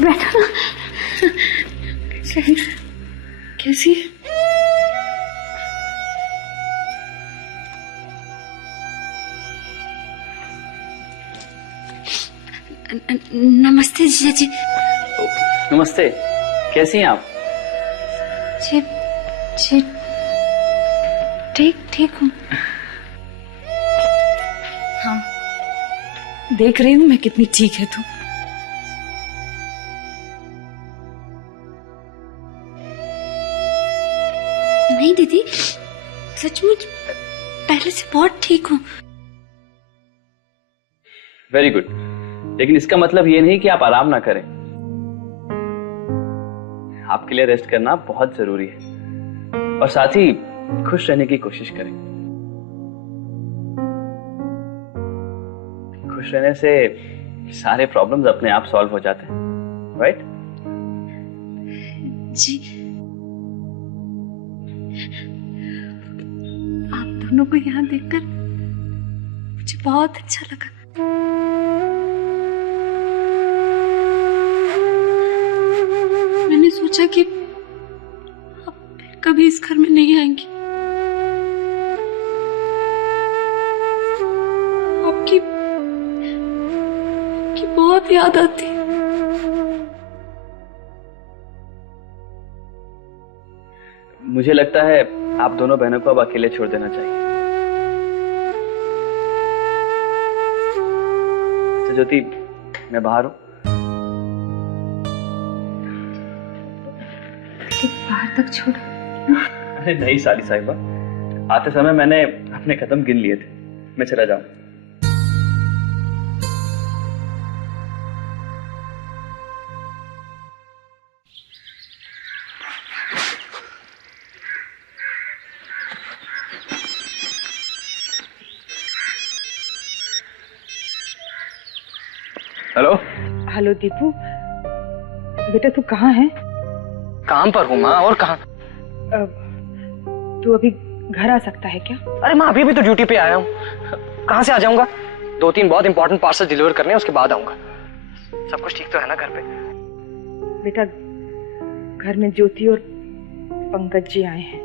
बैठो ना। कैसी? नमस्ते जीजा जी। नमस्ते, कैसी हैं आप? जी जी ठीक हूँ। हाँ, देख रही हूँ मैं कितनी ठीक है तू। नहीं दीदी, सचमुच पहले से बहुत ठीक हूँ। वेरी गुड, लेकिन इसका मतलब ये नहीं कि आप आराम ना करें। आपके लिए रेस्ट करना बहुत जरूरी है और साथ ही खुश रहने की कोशिश करें। खुश रहने से सारे प्रॉब्लम्स अपने आप सॉल्व हो जाते हैं, राइट? जी, आप दोनों को यहाँ देखकर मुझे बहुत अच्छा लगा। मैंने सोचा कि आप फिर कभी इस घर में नहीं आएंगी। आपकी बहुत याद आती है। मुझे लगता है आप दोनों बहनों को अब अकेले छोड़ देना चाहिए। तो ज्योति, मैं बाहर हूं। बाहर तक छोड़ा? अरे नहीं साली साहिबा, आते समय मैंने अपने कदम गिन लिए थे। मैं चला जाऊं। हेलो हेलो दीपू, बेटा तू कहाँ है? काम पर हूँ माँ, और कहाँ? तू अभी घर आ सकता है क्या? अरे माँ, अभी तो ड्यूटी पे आया हूँ, कहाँ से आ जाऊंगा? 2-3 बहुत इंपॉर्टेंट पार्सल डिलीवर करने हैं, उसके बाद आऊंगा। सब कुछ ठीक तो है ना घर पे? बेटा घर में ज्योति और पंकज जी आए हैं।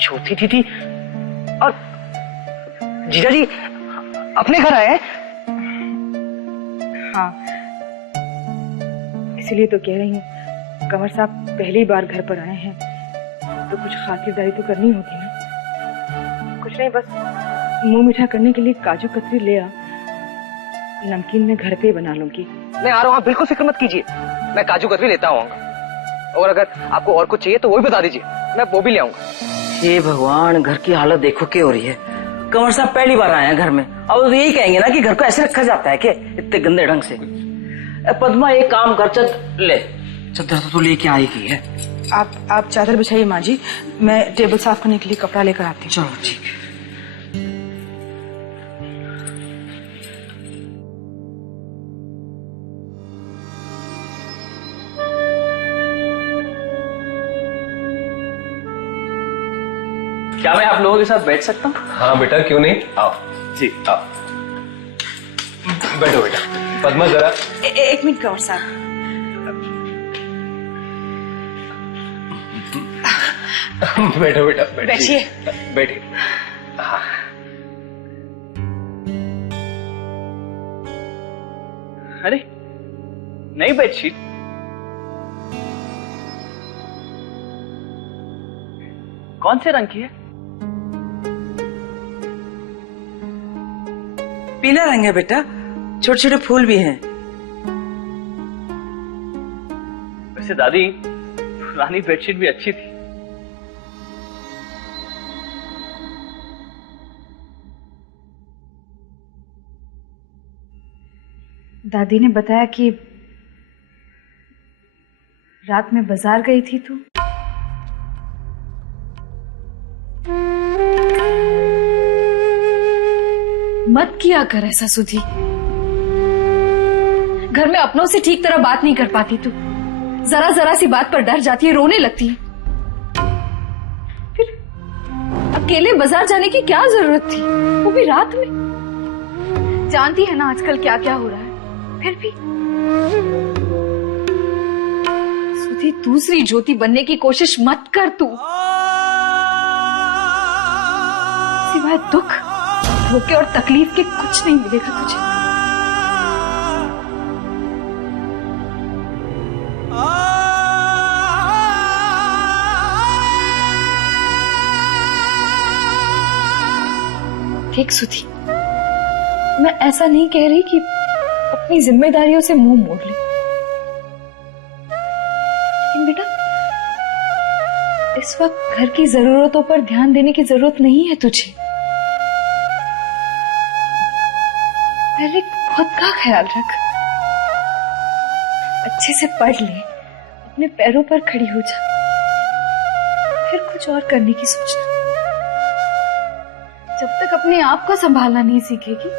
ज्योति दीदी और जीजा जी अपने घर आए हैं? हाँ, इसलिए तो कह रही हूँ, कंवर साहब पहली बार घर पर आए हैं तो कुछ खातिरदारी तो करनी होगी ना। कुछ नहीं, बस मुंह मीठा करने के लिए काजू कतरी ले आ, नमकीन में घर पे बना लूंगी। मैं आ रहा हूँ, बिल्कुल फिक्र मत कीजिए, मैं काजू कतरी लेता आऊंगा। और अगर आपको और कुछ चाहिए तो वो भी बता दीजिए, मैं वो भी ले आऊंगा। हे भगवान, घर की हालत देखो क्या हो रही है। कंवर साहब पहली बार आए हैं घर में, अब तो यही कहेंगे ना कि घर को ऐसे रखा जाता है क्या इतने गंदे ढंग से। पद्मा एक काम कर, चादर तो लेके आई की है। आप चादर बिछाइए माँ जी, मैं टेबल साफ करने के लिए कपड़ा लेकर आती हूँ। चलो ठीक है। क्या मैं आप लोगों के साथ बैठ सकता हूँ? हाँ बेटा, क्यों नहीं, आओ। जी आओ। बैठो बेटा। पद्मा जरा एक मिनट कंवर साहब। बैठो बेटा, बैठिए। बैठिए। हाँ। अरे नई बेडशीट? कौन से रंग की है? पीला रंग है बेटा, छोटे छोटे फूल भी हैं। वैसे दादी, पुरानी बेडशीट भी अच्छी थी। दादी ने बताया कि रात में बाजार गई थी तू। मत किया कर ऐसा सुधी। घर में अपनों से ठीक तरह बात नहीं कर पाती तू, जरा जरा सी बात पर डर जाती है, रोने लगती है। फिर अकेले बाजार जाने की क्या जरूरत थी, वो भी रात में? जानती है ना आजकल क्या क्या हो रहा है, फिर भी सुधी दूसरी ज्योति बनने की कोशिश मत कर तू। सिवाय दुख, धोखे और तकलीफ के कुछ नहीं मिलेगा तुझे। देख सुधी, मैं ऐसा नहीं कह रही कि अपनी जिम्मेदारियों से मुंह मोड़ ले, लेकिन बेटा इस वक्त घर की जरूरतों पर ध्यान देने की जरूरत नहीं है तुझे। पहले खुद का ख्याल रख, अच्छे से पढ़ ले, अपने पैरों पर खड़ी हो जा, फिर कुछ और करने की सोचना। जब तक अपने आप को संभालना नहीं सीखेगी,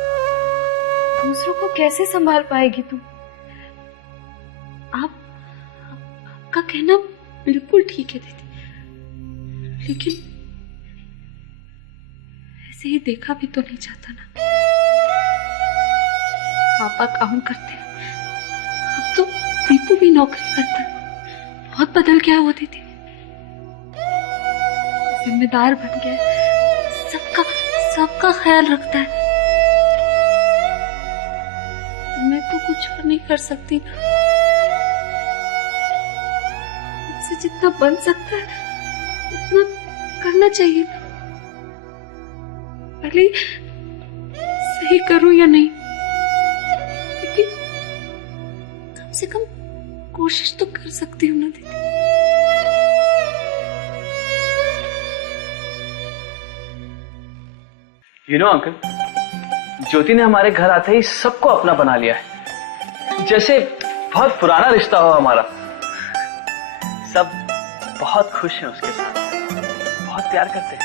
दूसरों को कैसे संभाल पाएगी तू? आपका कहना बिल्कुल ठीक है दीदी, लेकिन ऐसे ही देखा भी तो नहीं जाता ना। पापा काम करते हैं, अब तो दीपू भी नौकरी करता है, बहुत बदल गया वो दीदी, जिम्मेदार बन गया, सबका ख्याल रखता है। मैं तो कुछ और नहीं कर सकती, मुझसे जितना बन सकता है उतना करना चाहिए ना। भले सही करूं या नहीं, लेकिन कम से कम कोशिश तो कर सकती हूँ ना दीदी। यू नो अंकल, ज्योति ने हमारे घर आते ही सबको अपना बना लिया है, जैसे बहुत पुराना रिश्ता हो हमारा। सब बहुत खुश हैं उसके साथ, बहुत प्यार करते हैं।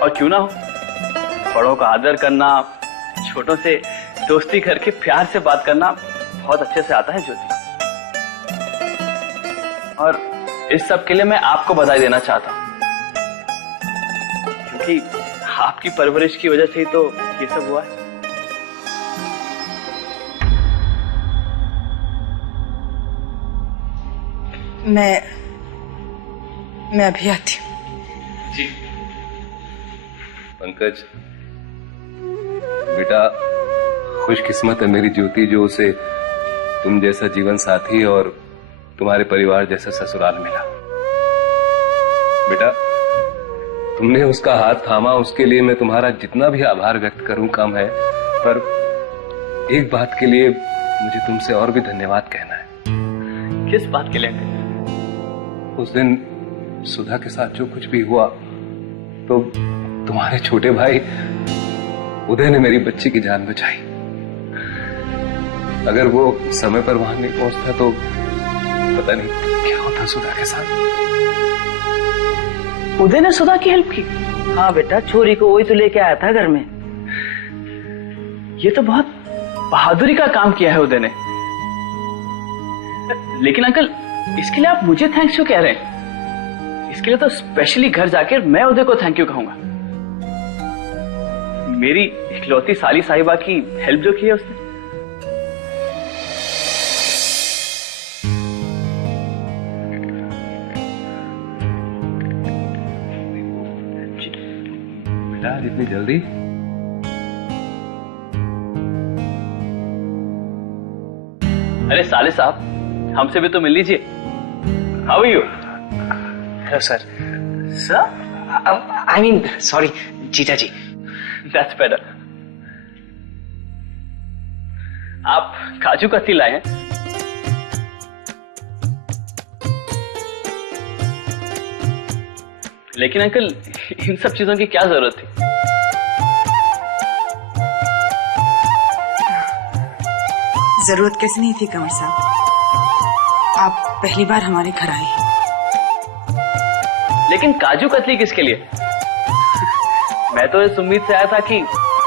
और क्यों ना हो, बड़ों का आदर करना, छोटों से दोस्ती करके प्यार से बात करना बहुत अच्छे से आता है ज्योति। और इस सब के लिए मैं आपको बधाई देना चाहता हूँ, कि आपकी परवरिश की वजह से ही तो ये सब हुआ है। मैं अभी आती हूँ। जी पंकज बेटा, खुशकिस्मत है मेरी ज्योति जो उसे तुम जैसा जीवन साथी और तुम्हारे परिवार जैसा ससुराल मिला। बेटा, तुमने उसका हाथ थामा, उसके लिए मैं तुम्हारा जितना भी आभार व्यक्त करूं कम है। पर एक बात के लिए मुझे तुमसे और भी धन्यवाद कहना है। किस बात के लिए? उस दिन सुधा के साथ जो कुछ भी हुआ, तो तुम्हारे छोटे भाई उदय ने मेरी बच्ची की जान बचाई। अगर वो समय पर वहां नहीं पहुंचता तो पता नहीं क्या होता सुधा के साथ। उदय ने सुधा की हेल्प की? हाँ बेटा, छोरी को वही तो लेके आया था घर में। ये तो बहुत बहादुरी का काम किया है उदय ने। लेकिन अंकल, इसके लिए आप मुझे थैंक्स क्यों कह रहे हैं? इसके लिए तो स्पेशली घर जाकर मैं उदय को थैंक यू कहूंगा। मेरी इकलौती साली साहिबा की हेल्प जो की है उसने। इतनी जल्दी? अरे साले साहब, हमसे भी तो मिल लीजिए। How are you? Hello sir. Sir I mean sorry जीजा जी। That's better. आप काजू कतली लाए हैं? लेकिन अंकल, इन सब चीजों की क्या जरूरत थी? जरूरत कैसे नहीं थी कंवर साहब, आप पहली बार हमारे घर आए हैं। लेकिन काजू कतली किसके लिए? मैं तो इस उम्मीद से आया था कि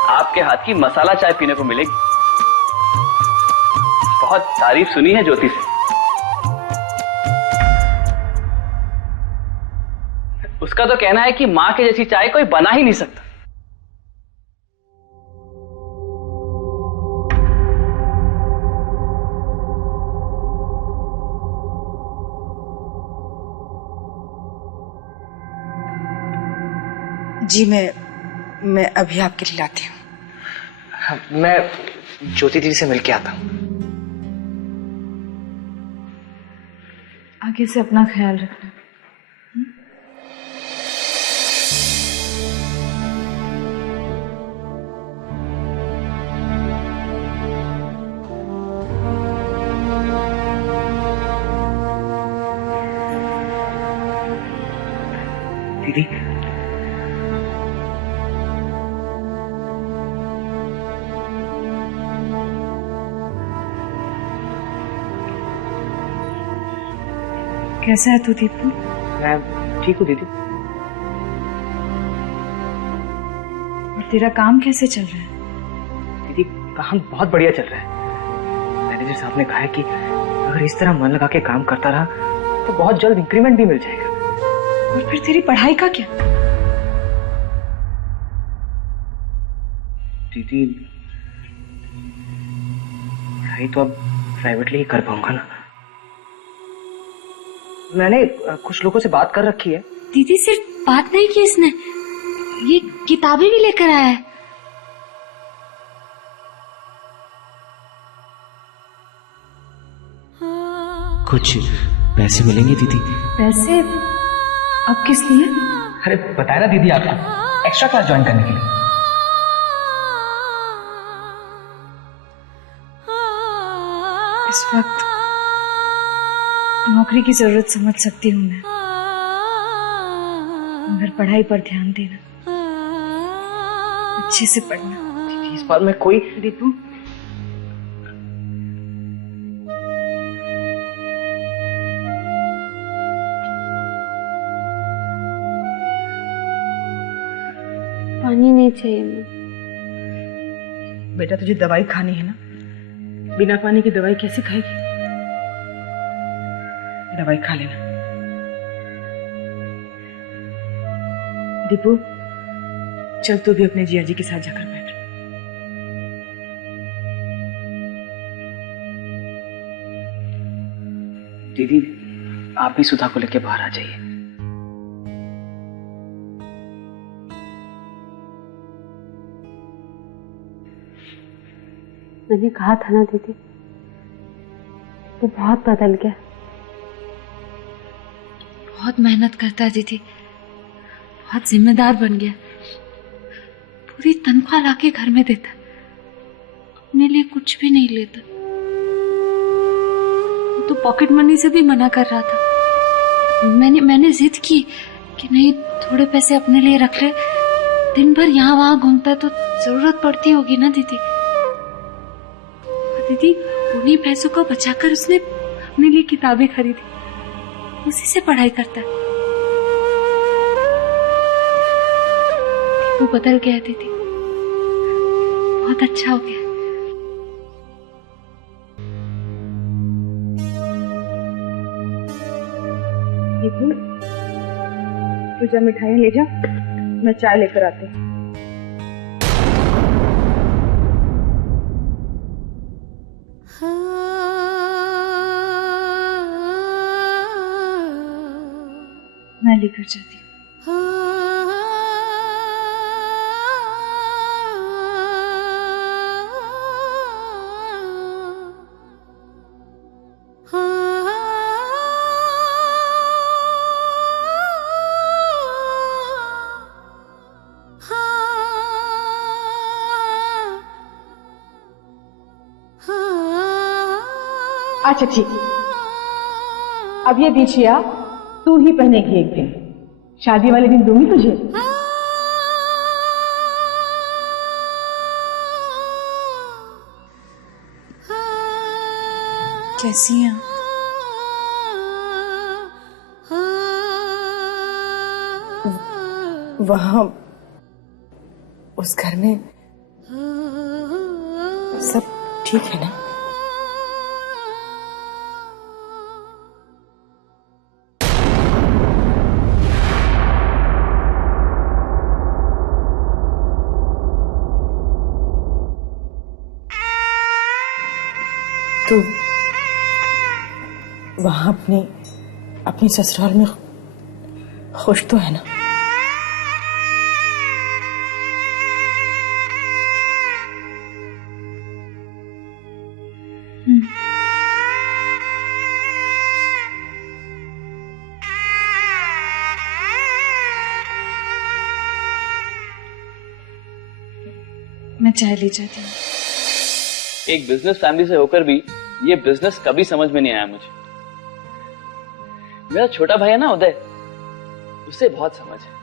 आपके हाथ की मसाला चाय पीने को मिलेगी। बहुत तारीफ सुनी है ज्योति से। उसका तो कहना है कि मां के जैसी चाय कोई बना ही नहीं सकता। जी मैं अभी आपके लिए लाती हूँ। मैं ज्योति दीदी से मिलके आता हूँ। आगे से अपना ख्याल रखना। दीदी कैसा है तू दीपू? मैं ठीक हूँ दीदी। और तेरा काम कैसे चल रहा है? दीदी काम बहुत बढ़िया चल रहा है। मैनेजर साहब ने कहा है कि अगर इस तरह मन लगा के काम करता रहा तो बहुत जल्द इंक्रीमेंट भी मिल जाएगा। और फिर तेरी पढ़ाई का क्या? दीदी पढ़ाई तो अब प्राइवेटली ही कर पाऊंगा ना। मैंने कुछ लोगों से बात कर रखी है। दीदी सिर्फ बात नहीं की इसने, ये किताबें भी लेकर आया है। कुछ पैसे मिलेंगे दीदी? पैसे? अब किस लिए? अरे बताया ना दीदी आपको, एक्स्ट्रा क्लास ज्वाइन करने के लिए। इस वक्त नौकरी की जरूरत समझ सकती हूँ मैं, मगर पढ़ाई पर ध्यान देना, अच्छे से पढ़ना। इस बार मैं कोई दीपू, पानी नहीं चाहिए मुझे। बेटा तुझे दवाई खानी है ना, बिना पानी की दवाई कैसे खाएगी? दवाई खा लेना। दीपू चल तू भी अपने जिया जी के साथ जाकर बैठ। दीदी आप भी सुधा को लेके बाहर आ जाइए। मैंने कहा था ना दीदी, वो बहुत बदल गया। बहुत मेहनत करता है दीदी, बहुत जिम्मेदार बन गया। पूरी तनख्वाह लाके घर में देता, अपने लिए कुछ भी नहीं लेता। वो तो पॉकेट मनी से भी मना कर रहा था। मैंने जिद की कि नहीं, थोड़े पैसे अपने लिए रख ले, दिन भर यहाँ वहां घूमता है तो जरूरत पड़ती होगी ना दीदी। दीदी उन्हीं पैसों को बचाकर उसने अपने लिए किताबें खरीदी, उसी से पढ़ाई करता है। वो बदल गया दीदी, बहुत अच्छा हो गया। दीपू तू जा मिठाइयाँ ले जा, मैं चाय लेकर आती हूँ। मैं लेकर जाती हूँ। अच्छा ठीक है, अब ये बिछिया तू ही पहनेगी एक दिन, शादी वाले दिन दूंगी तुझे। कैसी हैं? वहां उस घर में सब ठीक है ना? तो वहां अपनी ससुराल में खुश तो है ना? मैं चाय ले जाती हूँ। एक बिजनेस फैमिली से होकर भी ये बिजनेस कभी समझ में नहीं आया मुझे। मेरा छोटा भाई है ना उदय, उससे बहुत समझ है।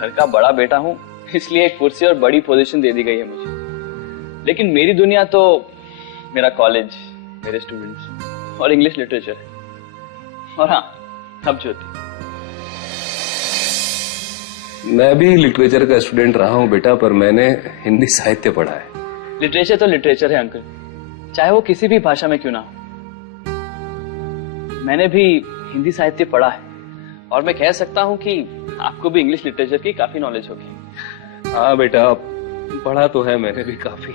घर का बड़ा बेटा हूं, इसलिए एक कुर्सी और बड़ी पोजीशन दे दी गई है मुझे। लेकिन मेरी दुनिया तो मेरा कॉलेज, मेरे स्टूडेंट्स और इंग्लिश लिटरेचर है। और हाँ, अब ज्योति। मैं भी लिटरेचर का स्टूडेंट रहा हूं बेटा, पर मैंने हिंदी साहित्य पढ़ा है। लिटरेचर तो लिटरेचर है अंकल, चाहे वो किसी भी भाषा में क्यों ना हो। मैंने भी हिंदी साहित्य पढ़ा है और मैं कह सकता हूं कि आपको भी इंग्लिश लिटरेचर की काफी नॉलेज होगी। हाँ बेटा, पढ़ा तो है मैंने भी काफी।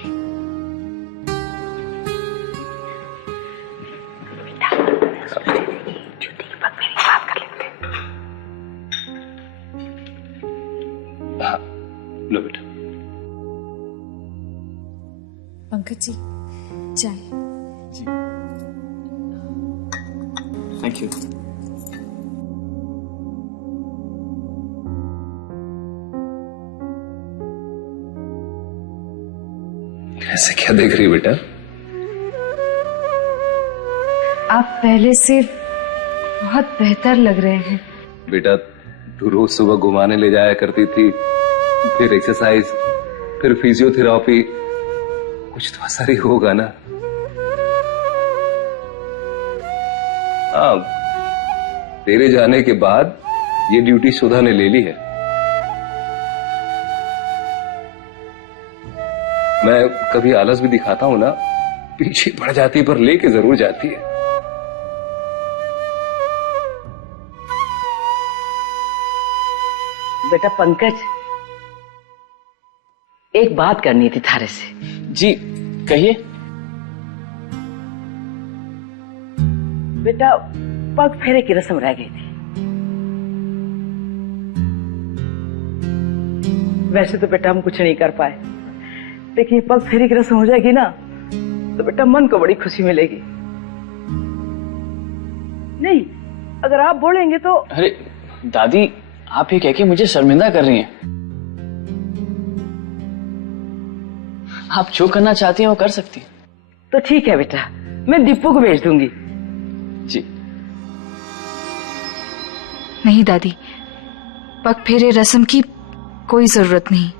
हाँ, लो बेटा। पंकज जी, चाय। Thank you. ऐसे क्या देख रही बेटा? आप पहले से बहुत बेहतर लग रहे हैं। बेटा, तू रोज सुबह घुमाने ले जाया करती थी, फिर एक्सरसाइज, फिर फिजियोथेरापी, कुछ तो असर ही होगा ना। हाँ, तेरे जाने के बाद ये ड्यूटी सुधा ने ले ली है। मैं कभी आलस भी दिखाता हूं ना, पीछे पड़ जाती पर लेके जरूर जाती है। बेटा पंकज, एक बात करनी थी थारे से। जी कहिए। बेटा, पग फेरे की रस्म रह गई थी। वैसे तो बेटा हम कुछ नहीं कर पाए, लेकिन पग फेरे की रस्म हो जाएगी ना तो बेटा मन को बड़ी खुशी मिलेगी। नहीं, अगर आप बोलेंगे तो। अरे दादी, आप ये कह के मुझे शर्मिंदा कर रही हैं। आप जो करना चाहती हैं वो कर सकती हैं। तो ठीक है बेटा, मैं दीपू को भेज दूंगी। जी नहीं दादी, पग फेरे रस्म की कोई जरूरत नहीं।